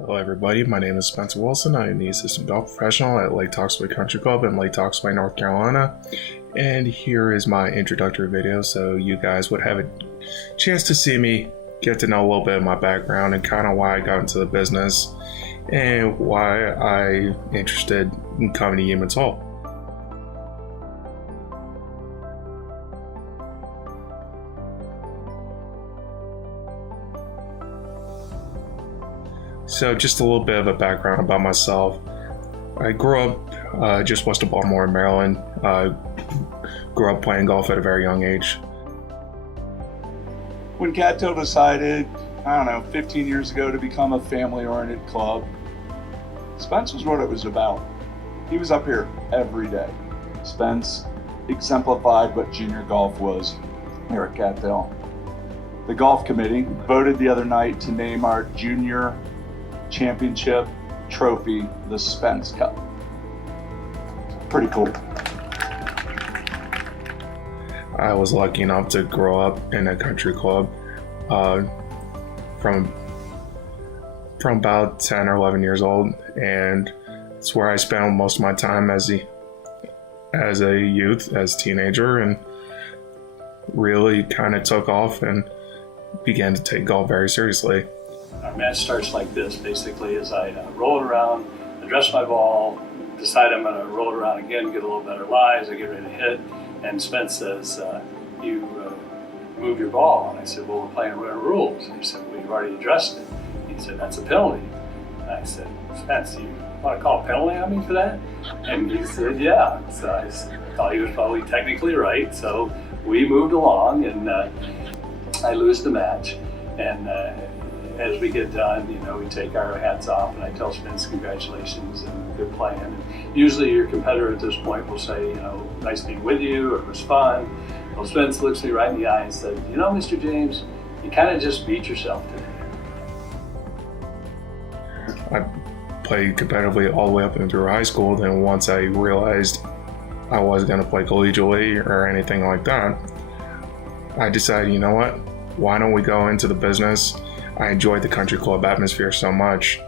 Hello everybody, my name is Spencer Wilson. I am the assistant golf professional at Lake Toxaway Country Club in Lake Toxaway, North Carolina. And here is my introductory video so you guys would have a chance to see me, get to know a little bit of my background and kind of why I got into the business and why I'm interested in coming to Yeamans Hall. So just a little bit of a background about myself. I grew up just west of Baltimore in Maryland. Grew up playing golf at a very young age. When Cattail decided, 15 years ago to become a family-oriented club, Spence was what it was about. He was up here every day. Spence exemplified what junior golf was here at Cattail. The golf committee voted the other night to name our junior championship trophy the Spence Cup. Pretty cool. I was lucky enough to grow up in a country club from about 10 or 11 years old, and it's where I spent most of my time as a youth, as a teenager, and really kind of took off and began to take golf very seriously. Our match starts like this, basically, as I roll it around, address my ball, decide I'm going to roll it around again, get a little better lie as I get ready to hit, and Spence says, you move your ball. And I said, well, we're playing rules. And he said, well, you've already addressed it. He said, that's a penalty. And I said, Spence, you want to call a penalty on me for that? And he said, yeah. So I thought he was probably technically right. So we moved along, and I lose the match. And as we get done, we take our hats off, and I tell Spence congratulations and good playing. And usually your competitor at this point will say, nice being with you, or it was fun. Well, Spence looks me right in the eye and said, Mr. James, you kind of just beat yourself today. I played competitively all the way up and through high school. Then once I realized I wasn't going to play collegiately or anything like that, I decided, you know what, why don't we go into the business? I enjoyed the country club atmosphere so much,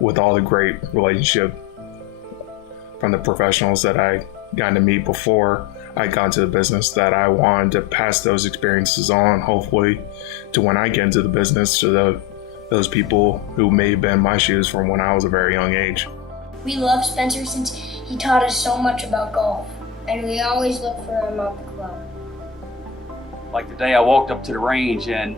with all the great relationship from the professionals that I got to meet before I got into the business, that I wanted to pass those experiences on, hopefully, to when I get into the business, to those people who may have been in my shoes from when I was a very young age. We love Spencer since he taught us so much about golf, and we always look for him at the club. Like the day I walked up to the range and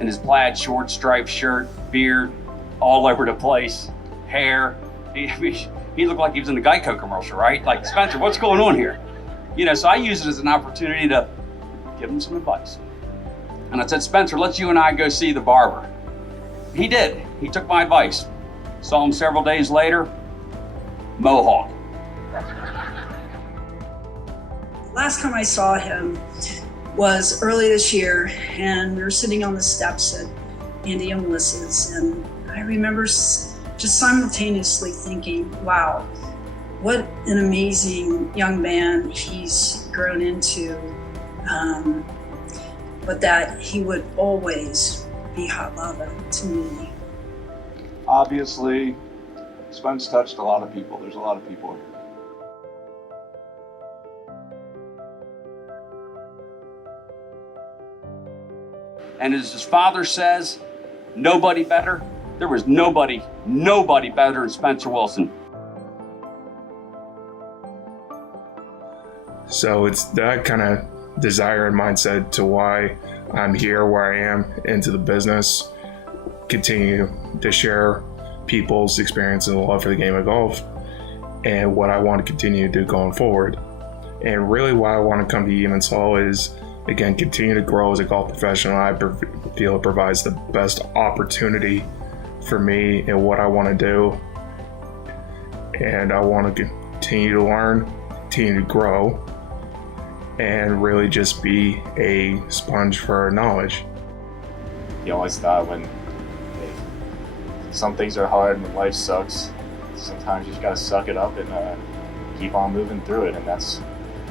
in his plaid short striped shirt, beard, all over the place, hair. He looked like he was in a Geico commercial, right? Like, Spencer, what's going on here? So I used it as an opportunity to give him some advice. And I said, Spencer, let's you and I go see the barber. He did. He took my advice. Saw him several days later, mohawk. Last time I saw him was early this year, and we were sitting on the steps at Andy and Melissa's, and I remember just simultaneously thinking, wow, what an amazing young man he's grown into, but that he would always be hot lava to me. Obviously, Spence touched a lot of people. There's a lot of people here. And as his father says, nobody better. There was nobody better than Spencer Wilson. So it's that kind of desire and mindset to why I'm here, where I am, into the business, continue to share people's experiences and love for the game of golf, and what I want to continue to do going forward. And really why I want to come to Yeamans Hall is, again, continue to grow as a golf professional. I feel it provides the best opportunity for me in what I want to do. And I want to continue to learn, continue to grow, and really just be a sponge for knowledge. You always thought when some things are hard and life sucks, sometimes you just gotta suck it up and keep on moving through it, and that's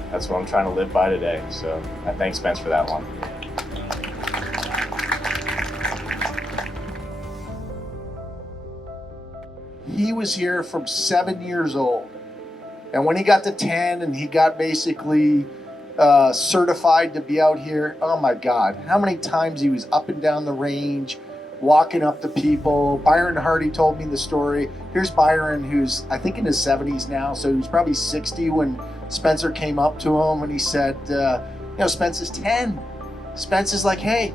what I'm trying to live by today. So I thank Spence for that one. he was here from 7 years old. And when he got to 10 and he got basically certified to be out here, oh my God, how many times he was up and down the range, walking up to people. Byron Hardy told me the story. Here's Byron, who's I think in his 70s now, so he was probably 60 when Spencer came up to him and he said, Spence is 10. Spence is like, hey,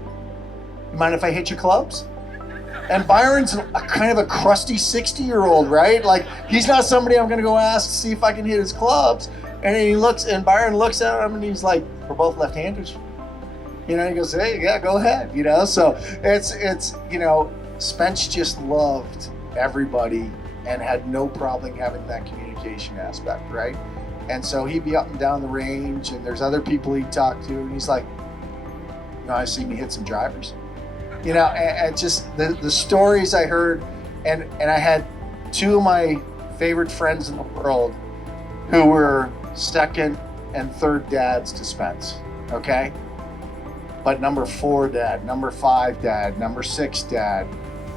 you mind if I hit your clubs? And Byron's kind of a crusty 60-year-old, right? Like, he's not somebody I'm going to go ask to see if I can hit his clubs. And then Byron looks at him and he's like, we're both left-handers. He goes, hey, yeah, go ahead. So it's Spence just loved everybody and had no problem having that communication aspect, right? And so he'd be up and down the range and there's other people he'd talk to and he's like, I see me hit some drivers. And just the stories I heard, and I had two of my favorite friends in the world who were second and third dads to Spence, okay? But number 4 dad, number 5 dad, number 6 dad,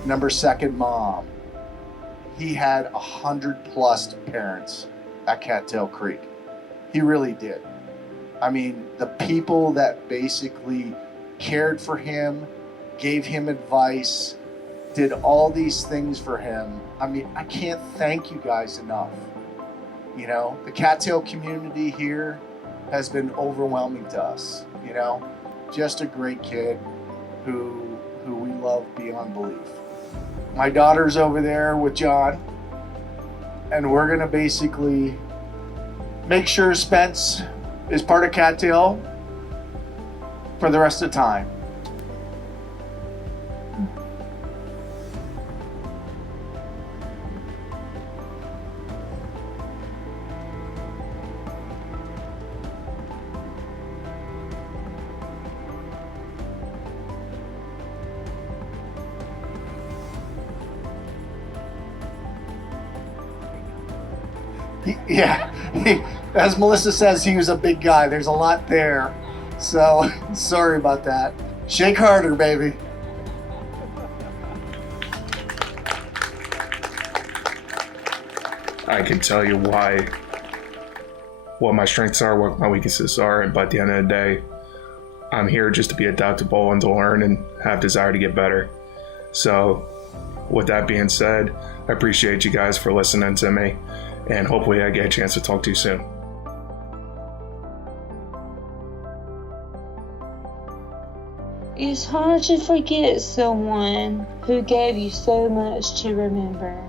number 2nd mom. He had 100+ parents at Cattail Creek. He really did. I mean, the people that basically cared for him, gave him advice, did all these things for him. I mean, I can't thank you guys enough. The Cattail community here has been overwhelming to us, Just a great kid who we love beyond belief. My daughter's over there with John, and we're gonna basically make sure Spence is part of Cattail for the rest of the time. As Melissa says, he was a big guy. There's a lot there. So, sorry about that. Shake harder, baby. I can tell you what my strengths are, what my weaknesses are, but at the end of the day, I'm here just to be adaptable and to learn and have desire to get better. So, with that being said, I appreciate you guys for listening to me, and hopefully I get a chance to talk to you soon. It's hard to forget someone who gave you so much to remember.